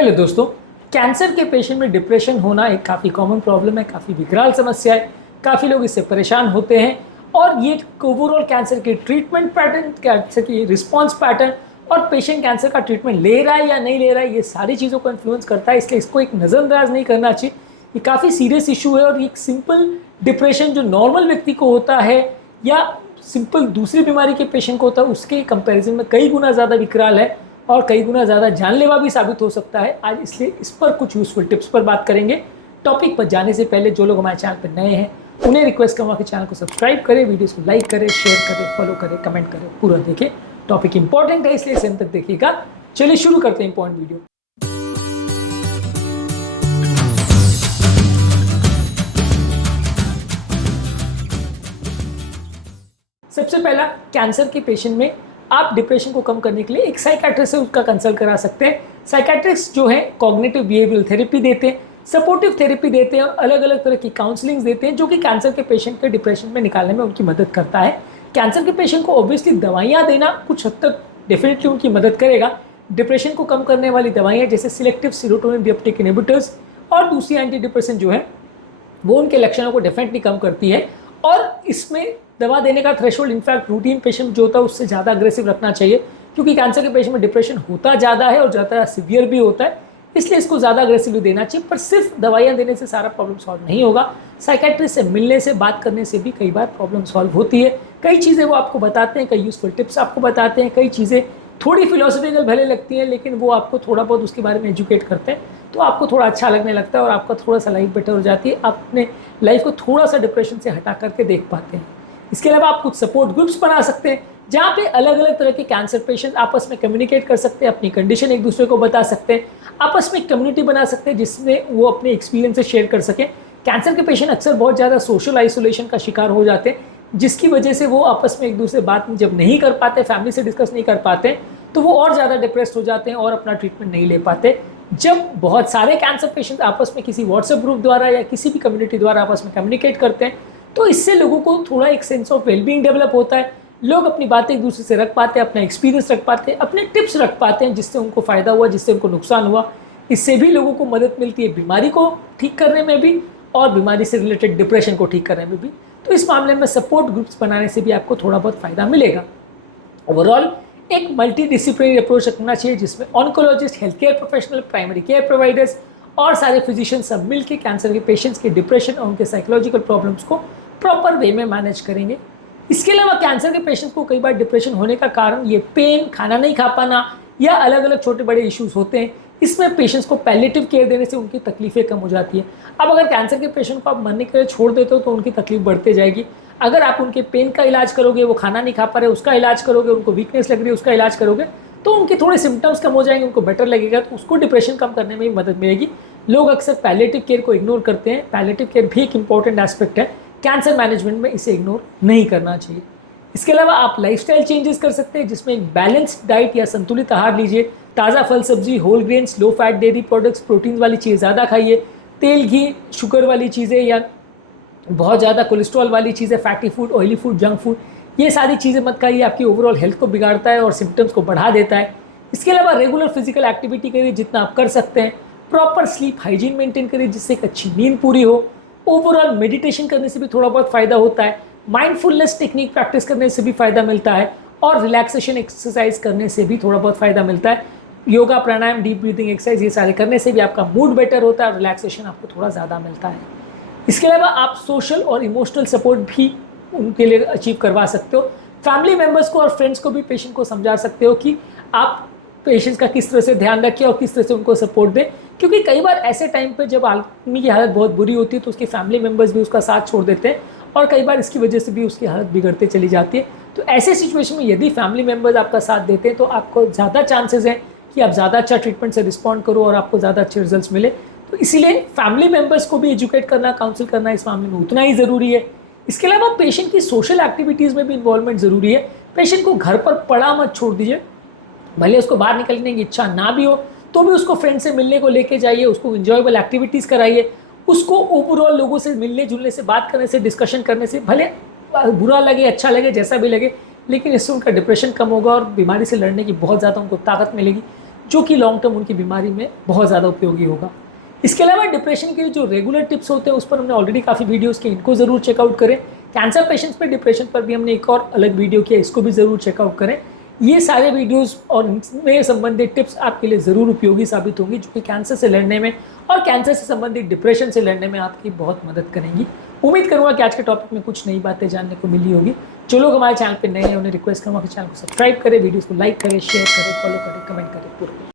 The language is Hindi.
हेलो दोस्तों, कैंसर के पेशेंट में डिप्रेशन होना एक काफ़ी कॉमन प्रॉब्लम है, काफ़ी विकराल समस्या है। काफ़ी लोग इससे परेशान होते हैं और ये ओवरऑल कैंसर के ट्रीटमेंट पैटर्न, कैंसर की रिस्पांस पैटर्न और पेशेंट कैंसर का ट्रीटमेंट ले रहा है या नहीं ले रहा है, ये सारी चीज़ों को इन्फ्लुएंस करता है। इसलिए इसको एक नज़रअंदाज नहीं करना चाहिए। ये काफ़ी सीरियस इशू है और एक सिंपल डिप्रेशन जो नॉर्मल व्यक्ति को होता है या सिंपल दूसरी बीमारी के पेशेंट को होता है, उसके कंपैरिजन में कई गुना ज़्यादा विकराल है और कई गुना ज़्यादा जानलेवा भी साबित हो सकता है। आज इसलिए इस पर कुछ यूजफुल टिप्स पर बात करेंगे। टॉपिक पर जाने से पहले जो लोग हमारे चैनल पर नए हैं उन्हें रिक्वेस्ट करूँगा कि चैनल को सब्सक्राइब करें, वीडियोस को लाइक करें, शेयर करें, फॉलो करें, कमेंट करें, पूरा देखें। टॉपिक इंपॉर्टेंट है इसलिए इसे अंत तक देखिएगा। चलिए शुरू करते हैं इंपॉर्टेंट वीडियो। सबसे पहला, कैंसर के पेशेंट में आप डिप्रेशन को कम करने के लिए एक साइकेट्रिस्ट से उसका कंसल्ट करा सकते हैं। साइकेट्रिस्ट जो है कॉग्निटिव बिहेवियरल थेरेपी देते हैं, सपोर्टिव थेरेपी देते हैं और अलग अलग तरह की काउंसलिंग देते हैं जो कि कैंसर के पेशेंट के डिप्रेशन में निकालने में उनकी मदद करता है। कैंसर के पेशेंट को ऑब्वियसली दवाइयाँ देना कुछ हद तक डेफिनेटली उनकी मदद करेगा। डिप्रेशन को कम करने वाली दवाइयाँ जैसे सिलेक्टिव सेरोटोनिन रिएप्टेक इनहिबिटर्स और दूसरी एंटी डिप्रेसेंट जो है वो उनके लक्षणों को डेफिनेटली कम करती है। और इसमें दवा देने का थ्रेशोल्ड इनफैक्ट रूटीन पेशेंट जो होता है उससे ज़्यादा अग्रेसिव रखना चाहिए, क्योंकि कैंसर के पेशेंट में डिप्रेशन होता ज़्यादा है और ज़्यादा सीवियर भी होता है, इसलिए इसको ज़्यादा अग्रेसिवली देना चाहिए। पर सिर्फ दवाइयाँ देने से सारा प्रॉब्लम सॉल्व नहीं होगा। साइकेट्रिस्ट से मिलने से, बात करने से भी कई बार प्रॉब्लम सॉल्व होती है। कई चीज़ें वो आपको बताते हैं, कई यूजफुल टिप्स आपको बताते हैं, कई चीज़ें थोड़ी फिलोसफिकल भले लगती हैं लेकिन वो आपको थोड़ा बहुत उसके बारे में एजुकेट करते हैं तो आपको थोड़ा अच्छा लगने लगता है और आपका थोड़ा सा लाइफ बेटर हो जाती है। आप अपने लाइफ को थोड़ा सा डिप्रेशन से हटा करके देख पाते हैं। इसके अलावा आप कुछ सपोर्ट ग्रुप्स बना सकते हैं जहाँ पे अलग अलग तरह के कैंसर पेशेंट आपस में कम्युनिकेट कर सकते हैं, अपनी कंडीशन एक दूसरे को बता सकते हैं, आपस में एक कम्युनिटी बना सकते हैं जिसमें वो अपने एक्सपीरियंसेस शेयर कर सकें। कैंसर के पेशेंट अक्सर बहुत ज़्यादा सोशल आइसोलेशन का शिकार हो जाते हैं, जिसकी वजह से वो आपस में एक दूसरे बात जब नहीं कर पाते, फैमिली से डिस्कस नहीं कर पाते, तो वो और ज़्यादा डिप्रेस्ड हो जाते हैं और अपना ट्रीटमेंट नहीं ले पाते। जब बहुत सारे कैंसर पेशेंट आपस में किसी व्हाट्सएप ग्रुप द्वारा या किसी भी कम्युनिटी द्वारा आपस में कम्युनिकेट करते हैं तो इससे लोगों को थोड़ा एक सेंस ऑफ वेलबींग डेवलप होता है। लोग अपनी बातें एक दूसरे से रख पाते हैं, अपना एक्सपीरियंस रख पाते हैं, अपने टिप्स रख पाते हैं जिससे उनको फ़ायदा हुआ, जिससे उनको नुकसान हुआ। इससे भी लोगों को मदद मिलती है बीमारी को ठीक करने में भी और बीमारी से रिलेटेड डिप्रेशन को ठीक करने में भी। तो इस मामले में सपोर्ट ग्रुप्स बनाने से भी आपको थोड़ा बहुत फ़ायदा मिलेगा। ओवरऑल एक मल्टी डिसिप्लिनरी अप्रोच रखना चाहिए जिसमें oncologist, health care professional, primary care providers और सारे फिजिशियन सब मिलकर कैंसर के पेशेंट्स के डिप्रेशन और उनके साइकोलॉजिकल प्रॉब्लम्स को प्रॉपर वे में मैनेज करेंगे। इसके अलावा कैंसर के पेशेंट्स को कई बार डिप्रेशन होने का कारण ये पेन, खाना नहीं खा पाना या अलग अलग छोटे बड़े इश्यूज होते हैं। इसमें पेशेंट्स को पैलेटिव केयर देने से उनकी तकलीफें कम हो जाती है। अब अगर कैंसर के पेशेंट को आप मरने के लिए छोड़ देते हो तो उनकी तकलीफ बढ़ते जाएगी। अगर आप उनके पेन का इलाज करोगे, वो खाना नहीं खा पा रहे उसका इलाज करोगे, उनको वीकनेस लग रही है उसका इलाज करोगे, तो उनके थोड़े सिम्टम्स कम हो जाएंगे, उनको बेटर लगेगा, तो उसको डिप्रेशन कम करने में भी मदद मिलेगी। लोग अक्सर पैलेटिव केयर को इग्नोर करते हैं। पैलेटिव केयर भी एक इंपॉर्टेंट एस्पेक्ट है कैंसर मैनेजमेंट में, इसे इग्नोर नहीं करना चाहिए। इसके अलावा आप लाइफस्टाइल चेंजेस कर सकते हैं जिसमें एक बैलेंस्ड डाइट या संतुलित आहार लीजिए। ताज़ा फल सब्जी, whole grains, low fat dairy products, protein वाली चीज़ ज़्यादा खाइए। तेल, घी, शुगर वाली चीज़ें या बहुत ज़्यादा कोलेस्ट्रॉल वाली चीज़ें, fatty food, oily food, junk food, ये सारी चीज़ें मत खाइए। आपकी ओवरऑल हेल्थ को बिगाड़ता है और सिम्टम्स को बढ़ा देता है। इसके अलावा रेगुलर फिजिकल एक्टिविटी करिए जितना आप कर सकते हैं। प्रॉपर स्लीप हाइजीन मेंटेन करिए जिससे एक अच्छी नींद पूरी हो। ओवरऑल मेडिटेशन करने से भी थोड़ा बहुत फ़ायदा होता है। माइंडफुलनेस टेक्निक प्रैक्टिस करने से भी फ़ायदा मिलता है और रिलैक्सेशन एक्सरसाइज करने से भी थोड़ा बहुत फ़ायदा मिलता है। योगा, प्राणायाम, डीप ब्रीदिंग एक्सरसाइज, ये सारे करने से भी आपका मूड बेटर होता है और रिलैक्सेशन आपको थोड़ा ज़्यादा मिलता है। इसके अलावा आप सोशल और इमोशनल सपोर्ट भी उनके लिए अचीव करवा सकते हो। फैमिली मेम्बर्स को और फ्रेंड्स को भी पेशेंट को समझा सकते हो कि आप पेशेंट्स का किस तरह से ध्यान रखें और किस तरह से उनको सपोर्ट दें, क्योंकि कई बार ऐसे टाइम पे जब आदमी की हालत बहुत बुरी होती है तो उसके फैमिली मेम्बर्स भी उसका साथ छोड़ देते हैं और कई बार इसकी वजह से भी उसकी हालत बिगड़ते चली जाती है। तो ऐसे सिचुएशन में यदि फैमिली मेम्बर्स आपका साथ देते हैं तो आपको ज़्यादा चांसेस हैं कि आप ज़्यादा अच्छा ट्रीटमेंट से रिस्पॉन्ड करो और आपको ज़्यादा अच्छे रिजल्ट्स मिले। तो इसीलिए फैमिली मेम्बर्स को भी एजुकेट करना, काउंसिल करना इस मामले में उतना ही ज़रूरी है। इसके अलावा पेशेंट की सोशल एक्टिविटीज़ में भी इन्वॉल्वमेंट ज़रूरी है। पेशेंट को घर पर पड़ा मत छोड़ दीजिए, भले उसको बाहर निकलने की इच्छा ना भी हो तो भी उसको फ्रेंड से मिलने को लेके जाइए, उसको इंजॉयबल एक्टिविटीज़ कराइए, उसको ओवरऑल लोगों से मिलने जुलने से, बात करने से, डिस्कशन करने से, भले बुरा लगे अच्छा लगे जैसा भी लगे, लेकिन इससे उनका डिप्रेशन कम होगा और बीमारी से लड़ने की बहुत ज़्यादा उनको ताकत मिलेगी। जो कि लॉन्ग टर्म उनकी बीमारी में बहुत ज़्यादा उपयोगी होगा। इसके अलावा डिप्रेशन के लिए जो रेगुलर टिप्स होते हैं उस पर हमने ऑलरेडी काफ़ी वीडियोस किए, इनको ज़रूर चेकआउट करें। कैंसर पेशेंट्स पे डिप्रेशन पर भी हमने एक और अलग वीडियो किया, इसको भी ज़रूर चेकआउट करें। ये सारे वीडियोस और इनमें संबंधित टिप्स आपके लिए ज़रूर उपयोगी साबित होंगी, जो कि कैंसर से लड़ने में और कैंसर से संबंधित डिप्रेशन से लड़ने में आपकी बहुत मदद करेंगी। उम्मीद करूँगा कि आज के टॉपिक में कुछ नई बातें जानने को मिली होगी। जो लोग हमारे चैनल पर नए हैं उन्हें रिक्वेस्ट करूँगा कि चैनल को सब्सक्राइब करें, वीडियोज़ को लाइक करें, शेयर करें, फॉलो करें, कमेंट करें पूरा।